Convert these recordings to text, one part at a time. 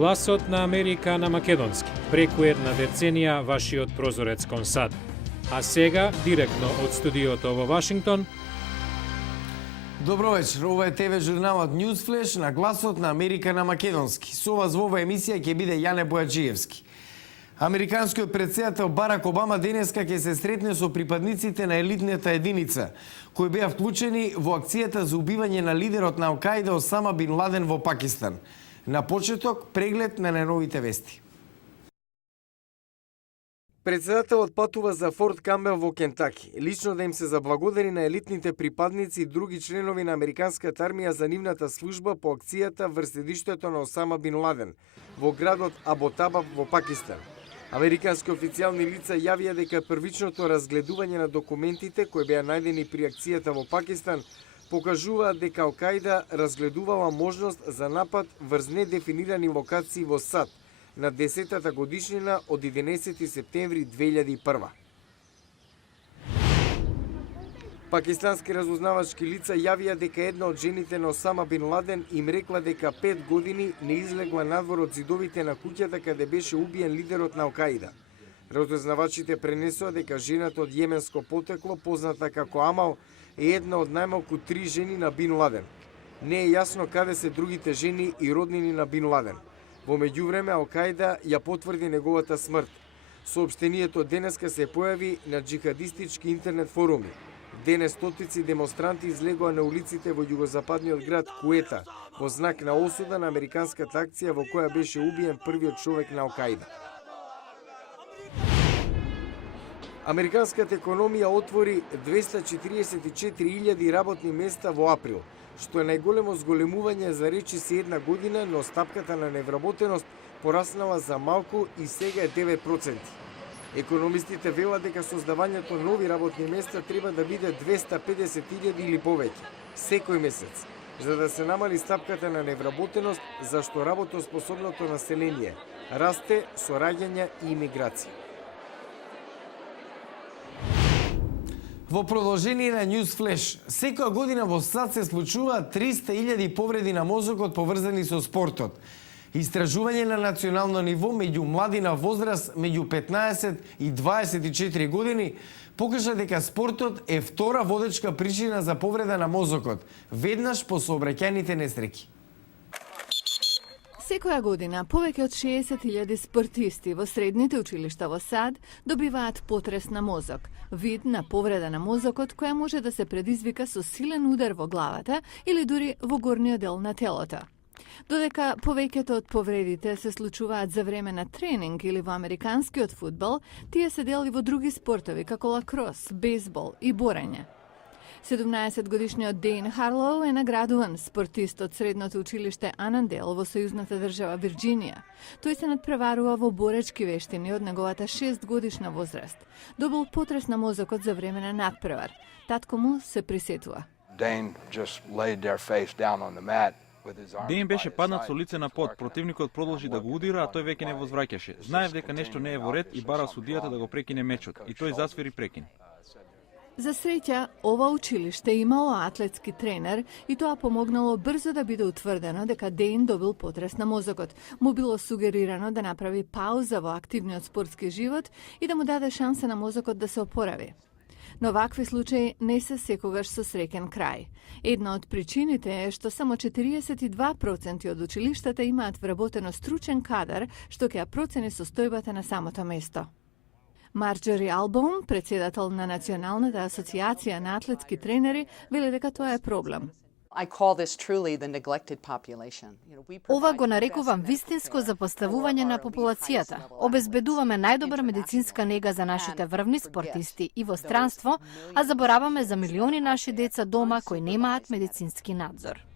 Гласот на Америка на македонски. Преку една деценија вашиот прозорец кон САД. А сега, директно од студиото во Вашингтон. Добро вечер, ова е ТВ журналот Newsflash на Гласот на Америка на македонски. Со вас во оваа емисија ќе биде Јане Бојаджиевски. Американскиот претседател Барак Обама денеска ќе се сретне со припадниците на елитната единица, кои беа вклучени во акцијата за убивање на лидерот на Ал-Каида Осама Бин Ладен во Пакистан. На почеток, преглед на најновите вести. Председателот патува за Форт Камбел во Кентаки, лично да им се заблагодари на елитните припадници и други членови на американската армија за нивната служба по акцијата врз седиштето на Осама Бин Ладен во градот Аботаба во Пакистан. Американски официјални лица јавија дека првичното разгледување на документите кои беа најдени при акцијата во Пакистан покажуваат дека Ал-Каида разгледувала можност за напад врз недефинирани локации во САД на 10-та годишнина од 11 септември 2001. Пакистански разузнавачки лица јавија дека една од жените на Осама Бин Ладен им рекла дека 5 години не излегла надвор од зидовите на куќата каде беше убиен лидерот на Ал-Каида. Разузнавачите пренесоа дека жената од јеменско потекло, позната како Амал, е една од најмалку 3 жени на Бин Ладен. Не е јасно каде се другите жени и роднини на Бин Ладен. Во меѓувреме Ал-Каида ја потврди неговата смрт. Соопштението денеска се појави на џихадистички интернет форуми. Денес стотици демонстранти излегоа на улиците во југозападниот град Куета во знак на осуда на американската акција во која беше убиен првиот човек на Ал-Каида. Американската економија отвори 244.000 работни места во април, што е најголемо зголемување за речиси една година, но стапката на невработеност пораснала за малку и сега е 9%. Економистите велат дека создавањето нови работни места треба да биде 250.000 или повеќе секој месец, за да се намали стапката на невработеност, зашто работоспособното население расте со раѓања и имиграција. Во продолжение на Newsflash, секоја година во САД се случуваат 300.000 повреди на мозокот поврзани со спортот. Истражување на национално ниво меѓу млади на возраст меѓу 15 и 24 години покажа дека спортот е втора водечка причина за повреда на мозокот, веднаш по сообраќајните несреќи. Секоја година повеќе од 60.000 спортисти во средните училишта во САД добиваат потрес на мозок, вид на повреда на мозокот која може да се предизвика со силен удар во главата или дури во горниот дел на телото. Додека повеќето од повредите се случуваат за време на тренинг или во американскиот фудбал, тие се дели во други спортови како лакрос, бейсбол и борење. 17-годишниот Дейн Харлоу е наградуван спортист од средното училиште Анандел во сојузната држава Вирџинија. Тој се надпреварува во боречки вештини од неговата 6-годишна возраст. Добил потрес на мозокот за време на надпревар. Татко му се присетува. Дейн беше паднат со лице на под, противникот продолжи да го удира, а тој веќе не возвраќаше. Знаев дека нешто не е во ред и бара судијата да го прекине мечот, и тој засвири прекин. За среќа, ова училиште имало атлетски тренер и тоа помогнало брзо да биде утврдено дека Дейн добил потрес на мозокот. Му било сугерирано да направи пауза во активниот спортски живот и да му даде шанса на мозокот да се опорави. Но вакви случаи не се секогаш со среќен крај. Една од причините е што само 42% од училиштата имаат вработено стручен кадар што ќе ја процени состојбата на самото место. Марджори Албоун, председател на Националната асоциација на атлетски тренери, вели дека тоа е проблем. Ова го нарекувам вистинско запоставување на популацијата. Обезбедуваме најдобра медицинска нега за нашите врвни спортисти и во странство, а забораваме за милиони наши деца дома кои немаат медицински надзор.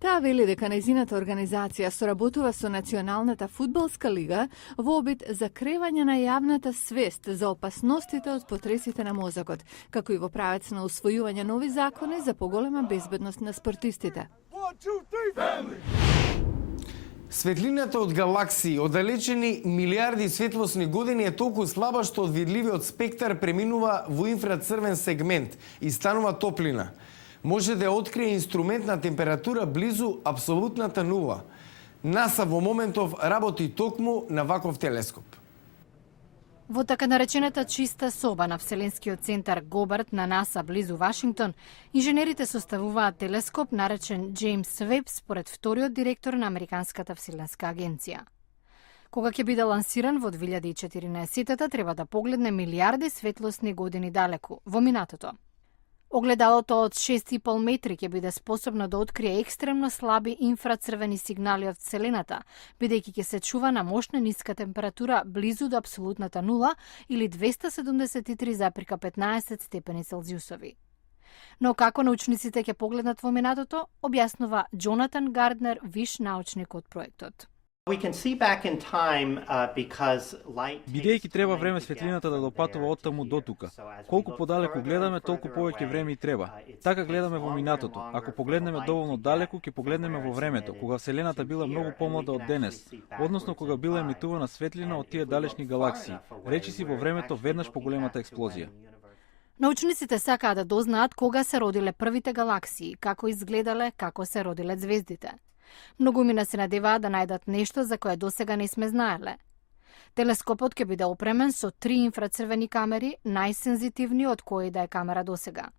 Таа вели дека нејзината организација соработува со Националната фудбалска лига во обид за кревање на јавната свест за опасностите од потресите на мозокот, како и во правец на усвојување нови закони за поголема безбедност на спортистите. Светлината од галаксии, оддалечени милиарди светлосни години, е толку слаба што од видливиот спектар преминува во инфрацрвен сегмент и станува топлина. Може да ја открие инструмент на температура близу апсолутната нула. НАСА во моментов работи токму на ваков телескоп. Во така наречената чиста соба на Вселенскиот центар Гобарт на НАСА близу Вашингтон, инженерите составуваат телескоп наречен Джеймс Веб според вториот директор на Американската Вселенска агенција. Кога ќе биде лансиран во 2014-та, треба да погледне милиарди светлосни години далеку, во минатото. Огледалото од 6,5 метри ќе биде способно да открие екстремно слаби инфрацрвени сигнали од Вселената, бидејќи ќе се чува на мощна ниска температура близу до апсолутната нула или 273,15 степени Целзиусови. Но како научниците ќе погледнат во минатото, објаснува Джонатан Гарднер, виш научник од проектот. Бидејќи треба време светлината да допатува оттаму до тука. Колку подалеку гледаме, толку повеќе време и треба. Така гледаме во минатото. Ако погледнеме доволно далеку, ќе погледнеме во времето, кога Вселената била многу помлада од денес, односно кога била емитувана светлина од тие далечни галаксии, речиси во времето веднаш по големата експлозија. Научниците сакаат да дознаат кога се родиле првите галаксии, како изгледале, како се родиле звездите. Многумина се надеваат да најдат нешто за кое досега не сме знаеле. Телескопот ќе биде опремен со 3 инфрацрвени камери, најсензитивни од кој да е камера досега.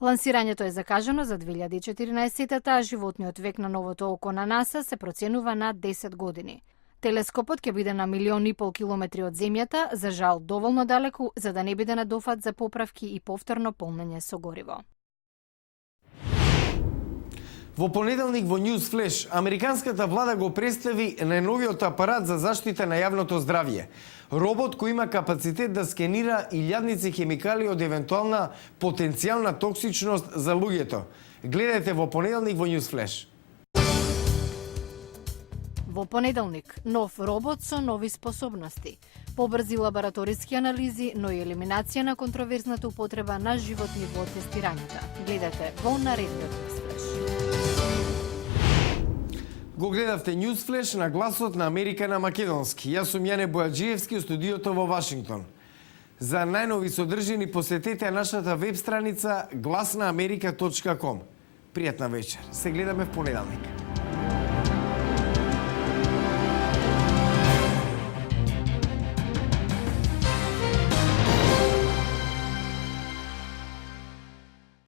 Лансирањето е закажано за 2014-та, а животниот век на новото око на НАСА се проценува на 10 години. Телескопот ќе биде на 1,5 милиони километри од земјата, за жал доволно далеку за да не биде на дофат за поправки и повторно полнење со гориво. Во понеделник во News Flash, американската влада го представи најновиот апарат за заштита на јавното здравје. Робот кој има капацитет да скенира илјадници хемикали од евентуална потенцијална токсичност за луѓето. Гледајте во понеделник во News Flash. Во понеделник, нов робот со нови способности, побрзи лабораториски анализи, но и елиминација на контроверзната употреба на животни во тестирањата. Гледате во наредниот News Flash. Го гледавте News Flash на гласот на Америка на македонски. Јас сум Јане Бојаджиевски од студиото во Вашингтон. За најнови содржини посетете нашата веб страница glasnaamerika.com. Пријатна вечер. Се гледаме в понеделник.